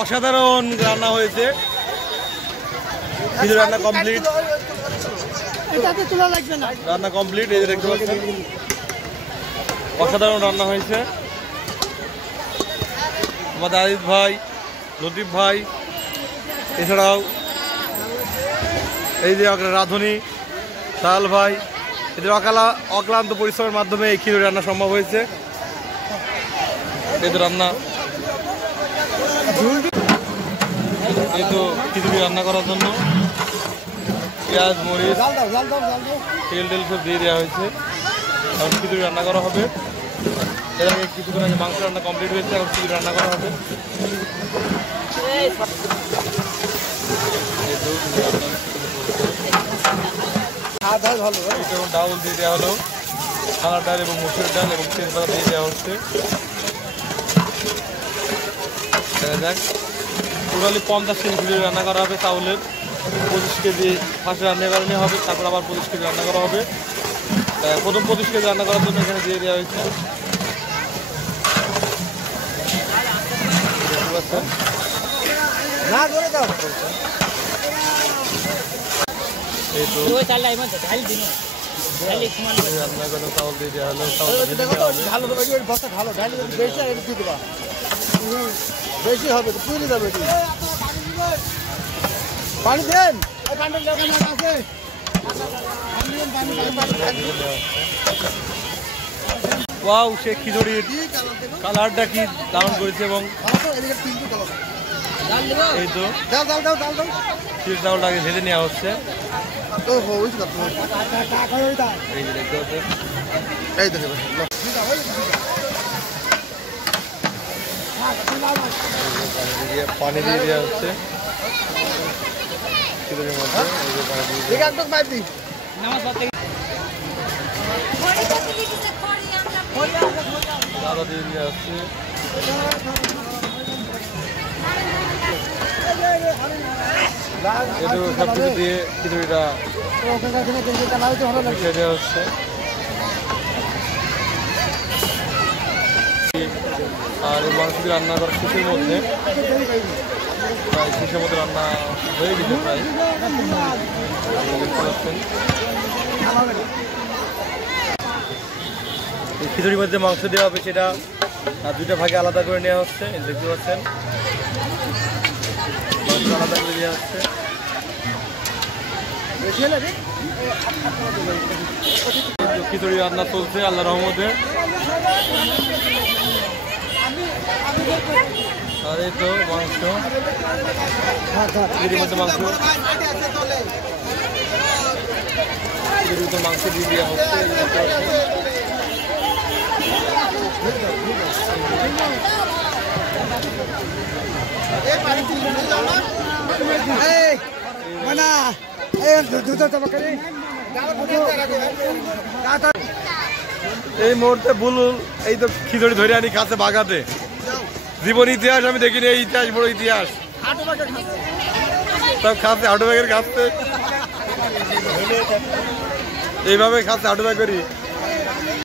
অসাধারণ রান্না হয়েছে। খিচুড়ি রান্না কমপ্লিট, রান্না কমপ্লিট। এই যে দেখতে পাচ্ছেন অসাধারণ রান্না হয়েছে। আমাদের আদিত ভাই, লতিফ ভাই, এছাড়াও এই যে রাঁধুনি সাল ভাই, এদের অক্লান্ত পরিশ্রমের মাধ্যমে এই খিচুড়ি রান্না সম্ভব হয়েছে। এদের রান্না এই তো খিচুড়ি রান্না করার জন্য পেঁয়াজ, মরিচ, তেল সব দিয়ে দেওয়া হয়েছে। এখন খিচুড়ি রান্না করা হবে। এর আগে কিছুক্ষণ আগে মাংস রান্না কমপ্লিট হয়েছে, এখন খিচুড়ি রান্না করা হবে। ডাউল দিয়ে দেওয়া হলো, চানার ডাল এবং মসুরের ডাল এবং তেজপাতা দিয়ে দেওয়া হচ্ছে। টোটালি 50 কেজি খিচুড়ি রান্না করা হবে। চাউলের 25 কেজি ফার্স্টে রান্না করে নেওয়া হবে, তারপর আবার 25 কেজি রান্না করা হবে। প্রথম 25 কেজি রান্না করার জন্য এখানে দিয়ে দেওয়া হয়েছে। চাউল দিয়ে দেওয়া হলো, বেশি হবে তুলে যাবে। পানি দেন, ওয়াও, সে খিচুড়ির কালারটা কি দারুণ করেছে। এবং এই তো খিচুড়ি চাউলটাকে ভেজে নেওয়া হচ্ছে। এই যে দেখতে পাচ্ছেন, পানি দিয়ে দেওয়া হচ্ছে খিচুড়ির মধ্যে। দাদা দিয়ে দেওয়া হচ্ছে। সবকিছু দিয়ে খিচুড়িটা মিশিয়ে দেওয়া হচ্ছে। আর এই মাংসটি রান্না করার শেষের মধ্যে রান্না হয়ে গেছে প্রায়। এই খিচুড়ির মধ্যে মাংস দেওয়া হবে, সেটা 2টা ভাগে আলাদা করে নেওয়া হচ্ছে। দেখতে পাচ্ছেন আলাদা করে দেওয়া হচ্ছে। খিচুড়ি রান্না চলছে আল্লাহ রহমতে। আর এই তো মাংস, খিচুড়ির মধ্যে মাংস দিয়ে দেওয়া হচ্ছে। এই মুহূর্তে বুলুল এই তো খিচুড়ি ধরে আনি কাছে বাগাতে। জীবন ইতিহাস আমি দেখিনি, এই ইতিহাস বড় ইতিহাস। সব খাচ্ছে হাঁটু ব্যাগের খাচ্ছে, এইভাবে খাচ্ছে হাঁটু ব্যাগ করি।